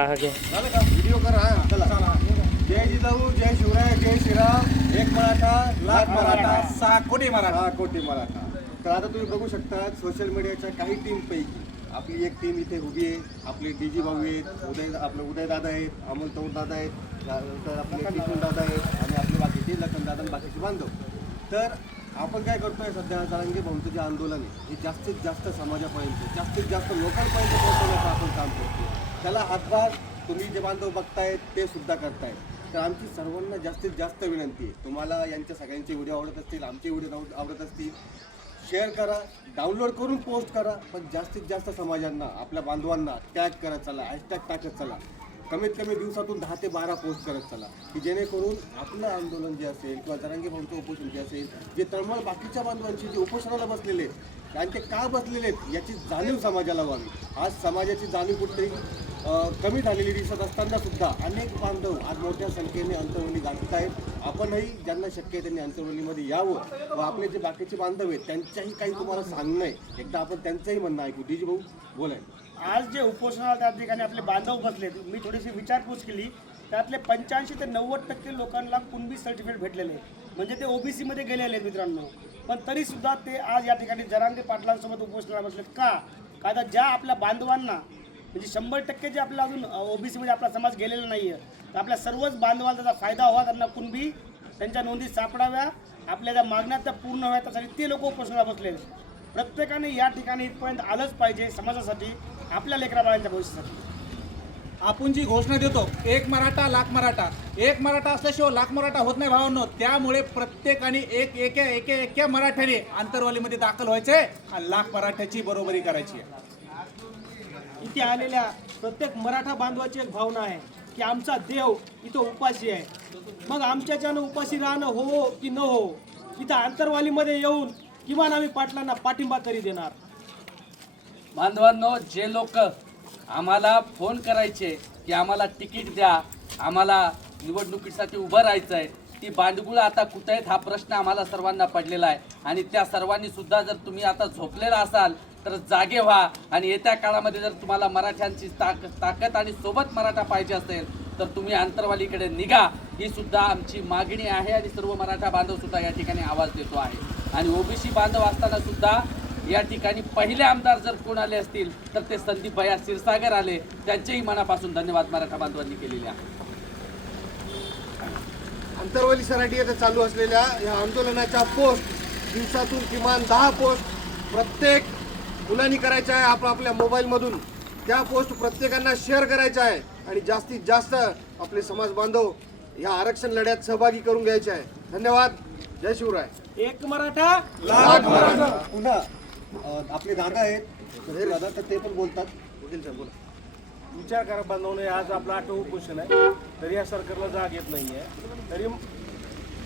हा, व्हिडिओ करा. हा, चला. जय जिजाऊ जय शिवराय जय श्रीराम. एक मराठा लाख मराठा सहा कोटी मराठा. सहा कोटी मराठा. तर आता तुम्ही बघू शकता सोशल मीडियाच्या काही टीम पैकी आपली एक टीम इथे उभी आहे. आपले डीजी भाऊ आहेत उदय आपले उदय दादा आहेत अमोल तौर दादा आहेत त्यानंतर आपले किशोर दादा आहेत आणि आपले बाकीचे लखन दादा आणि बाकीचे बांधव. तर आपण काय करतोय सध्या जरांगे भाऊंचं जे आंदोलन आहे हे जास्तीत जास्त समाजापर्यंत जास्तीत जास्त लोकांपर्यंत पोहोचवण्याचं आपण काम करतो त्याला हातभार तुम्ही जे बांधव बघतायत ते सुद्धा करतायत. तर आमची सर्वांना जास्तीत जास्त विनंती आहे. तुम्हाला यांच्या सगळ्यांचे व्हिडिओ आवडत असतील आमचे व्हिडिओ आवडत असतील शेअर करा डाउनलोड करून पोस्ट करा. पण जास्तीत जास्त समाजांना आपल्या बांधवांना टॅग करत चला हॅशटॅग टाकत चला. कमीत कमी दिवसातून दहा ते बारा पोस्ट करत चला. की जेणेकरून आपलं आंदोलन जे असेल किंवा जरांगी भाऊंचं उपोषण जे असेल जे तळमळ बाकीच्या बांधवांची जे उपोषणाला बसलेले आहेत आणि ते का बसलेले आहेत याची जाणीव समाजाला व्हावी. आज समाजाची जाणीव कुठेतरी कमी झालेली दिसत असताना सुद्धा अनेक बांधव आज मोठ्या संख्येने अंतरवली गाठत आहेत. आपणही ज्यांना शक्य आहे त्यांनी अंतरवलीमध्ये यावं व आपले जे बाकीचे बांधव आहेत त्यांच्याही काही तुम्हाला सांगणं आहे. एकदा आपण त्यांचंही म्हणणं ऐकू. डीजी भाऊ बोलाय. आज जे उपोषणाला त्या ठिकाणी आपले बांधव बसले मी थोडीशी विचारपूस केली त्यातले पंच्याऐंशी ते नव्वद टक्के लोकांना कुणबी सर्टिफिकेट भेटलेले आहे. म्हणजे ते ओबीसीमध्ये गेलेले आहेत मित्रांनो. पण तरीसुद्धा ते आज या ठिकाणी जरांगे पाटलांसोबत उपोषणाला बसलेत. का? कारण तर ज्या आपल्या बांधवांना म्हणजे शंभर टक्के जे आपला अजून ओबीसीमध्ये आपला समाज गेलेला नाही आहे तर आपल्या सर्वच बांधवांना त्याचा फायदा व्हावा त्यांना कुणबी त्यांच्या नोंदी सापडाव्या आपल्या ज्या मागण्या त्या पूर्ण व्हाव्या त्यासाठी ते लोक उपोषणाला बसले प्रत्येकाने या ठिकाणी इथपर्यंत आलंच पाहिजे समाजासाठी. आपल्या लेकरा बाळांच्या भविष्यासाठी. आपण जी घोषणा देतो एक मराठा लाख मराठा. एक मराठा असल्याशिवाय लाख मराठा होत नाही भावांनो. त्यामुळे प्रत्येकाने एक एका एके एका मराठ्याने आंतरवालीमध्ये दाखल व्हायचे आणि लाख मराठ्याची बरोबरी करायची आहे. इथे आलेल्या प्रत्येक मराठा बांधवाची एक भावना आहे की आमचा देव इथं उपाशी आहे. मग आमच्याच्यानं उपाशी राहणं हो की न हो इथं आंतरवालीमध्ये येऊन किमान आम्ही पाटलांना पाठिंबा तरी देणार बांधवांनो जे लोक आम्हाला फोन करायचे की आम्हाला तिकीट द्या आम्हाला निवडणुकीसाठी उभं राहायचं आहे ती बांडगुळ आता कुठं आहेत हा प्रश्न आम्हाला सर्वांना पडलेला आहे. आणि त्या सर्वांनी सुद्धा जर तुम्ही आता झोपलेला असाल तर जागे व्हा. आणि येत्या काळामध्ये जर तुम्हाला मराठ्यांची ताक ताकद आणि सोबत मराठा पाहिजे असेल तर तुम्ही आंतरवालीकडे निघा. ही सुद्धा आमची मागणी आहे आणि सर्व मराठा बांधव सुद्धा या ठिकाणी आवाज देतो आहे. आणि ओबीसी बांधव असताना सुद्धा या ठिकाणी पहिले आमदार जर कोण आले असतील तर ते संदीप भैया क्षीरसागर आले. त्यांचेही मनापासून धन्यवाद मराठा बांधवांनी केलेले आहे. अंतरवली सराठी येथे चालू असलेल्या या आंदोलनाच्या पोस्ट दिवसातून किमान दहा पोस्ट प्रत्येक मुलांनी करायच्या आहे आपापल्या मोबाईलमधून. त्या पोस्ट प्रत्येकांना शेअर करायच्या आहे आणि जास्तीत जास्त आपले समाज बांधव या आरक्षण लढ्यात सहभागी करून घ्यायचे आहे. धन्यवाद. जय शिवराय. एक मराठा पुन्हा. अं, आपले दादा आहेत दादा तर ते पण बोलतात. वकील साहेब बोला. विचार करा बांधवणे आज आपलं आठवं उपोषण आहे. तरी या सरकारला जाग येत नाही आहे तरी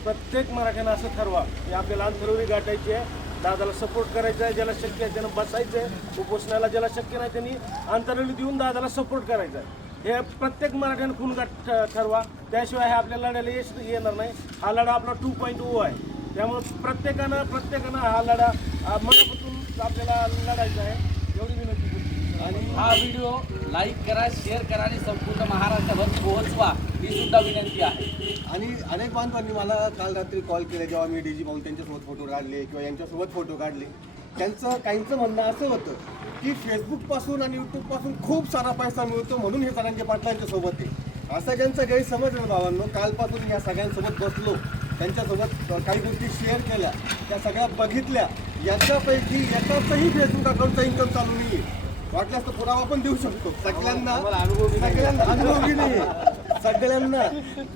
प्रत्येक मराठ्यानं असं ठरवा की आपल्याला अंतरवरी गाठायची आहे दादाला सपोर्ट करायचा आहे ज्याला शक्य आहे त्यानं बसायचं आहे उपोषणाला ज्याला शक्य नाही त्यांनी अंतरवली देऊन दादाला सपोर्ट करायचा आहे. हे प्रत्येक मराठ्यानं खून गाठ ठ- ठरवा. त्याशिवाय हे आपल्या लढ्याला यश येणार नाही. हा लढा आपला टू पॉईंट ओ आहे. त्यामुळे प्रत्येकानं प्रत्येकानं हा लढा मनापासून मनापासून आपल्याला लढायचा आहे. एवढी विनंती आणि हा व्हिडिओ लाईक करा शेअर करा आणि संपूर्ण महाराष्ट्रभर पोहोचवा ही सुद्धा विनंती आहे. आणि अनेक बांधवांनी मला काल रात्री कॉल केले जेव्हा मी डीजी भाऊन त्यांच्यासोबत फोटो काढले किंवा यांच्यासोबत फोटो काढले. त्यांचं काहींचं म्हणणं असं होतं की फेसबुकपासून आणि यूट्यूबपासून खूप सारा पैसा मिळतो म्हणून हे सगळ्यांच्या पाटलांच्या सोबत आहे. असं ज्यांचं गैरसमज आहे भावांनो कालपासून या सगळ्यांसोबत बसलो. त्यांच्यासोबत काही गोष्टी शेअर केल्या त्या सगळ्या बघितल्या. याच्यापैकी याच्यातही फेसबुक अकाउंटचा इन्कम चालू नाही आहे वाटल्यास तर पुरावा पण देऊ शकतो. सगळ्यांना सगळ्यांना अनुभवी नाही सगळ्यांना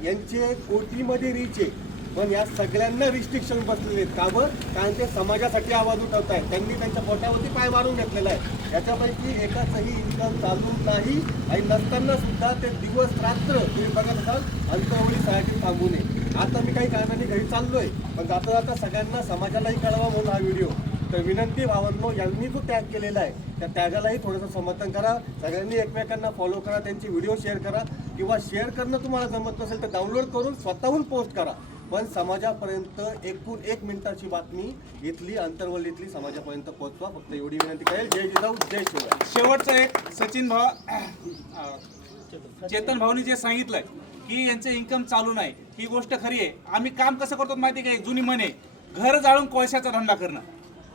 यांचे कोटीमध्ये रीच आहे. पण या सगळ्यांना रिस्ट्रिक्शन बसलेले आहेत. का बरं? कारण ते समाजासाठी आवाज उठवत आहेत त्यांनी त्यांच्या पोटावरती पाय मारून घेतलेला आहे. याच्यापैकी एकाचंही इन्कम चालू नाही. आणि नसताना सुद्धा ते दिवस रात्र तुम्ही बघत असाल अंतरवळी सहाय्याची थांबू नये. आता मी काही कारणाने घरी चाललोय. पण जाता जाता सगळ्यांना समाजालाही कळवा म्हणून हा व्हिडिओ. तर विनंती भावांनो यांनी जो त्याग केलेला आहे त्या त्यागालाही थोडंसं समर्थन करा. सगळ्यांनी एकमेकांना फॉलो करा त्यांचे व्हिडिओ शेअर करा. किंवा शेअर करणं तुम्हाला जमत नसेल तर डाउनलोड करून स्वतःहून पोस्ट करा. पण समाजापर्यंत एकूण एक मिनिटाची बातमी इथली अंतर्वलीतली समाजापर्यंत पोहोचवा. फक्त एवढी विनंती करेल. जय जिजाऊ जय शिवराय. शेवटचं एक सचिन भाऊ चेतन भाऊनी जे सांगितलंय की यांचं इन्कम चालू नाही. ही गोष्ट खरी आहे. आम्ही काम कसं करतो माहिती आहे का? एक जुनी म्हणे घर जाळून कोळशाचा धंदा करणं.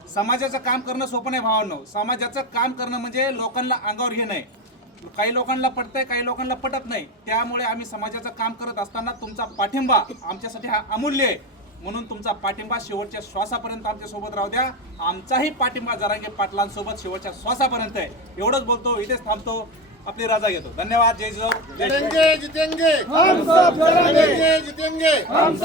समाजाचं काम करणं सोपं नाही भावांनो. समाजाचं काम करणं म्हणजे लोकांना अंगावर घेणं आहे काही लोकांना पटतंय काही लोकांना पटत नाही. त्यामुळे आम्ही समाजाचं काम करत असताना तुमचा पाठिंबा आमच्यासाठी हा अमूल्य आहे. म्हणून तुमचा पाठिंबा शेवटच्या श्वासापर्यंत आमच्यासोबत राहू द्या. आमचाही पाठिंबा जरांगे पाटलांसोबत शेवटच्या श्वासापर्यंत आहे. एवढंच बोलतो इथेच थांबतो. आपली राजा घेतो. धन्यवाद. जय जिजाऊ जय. जितेंगे जितेंगे. हम सब जितेंगे जितेंगे.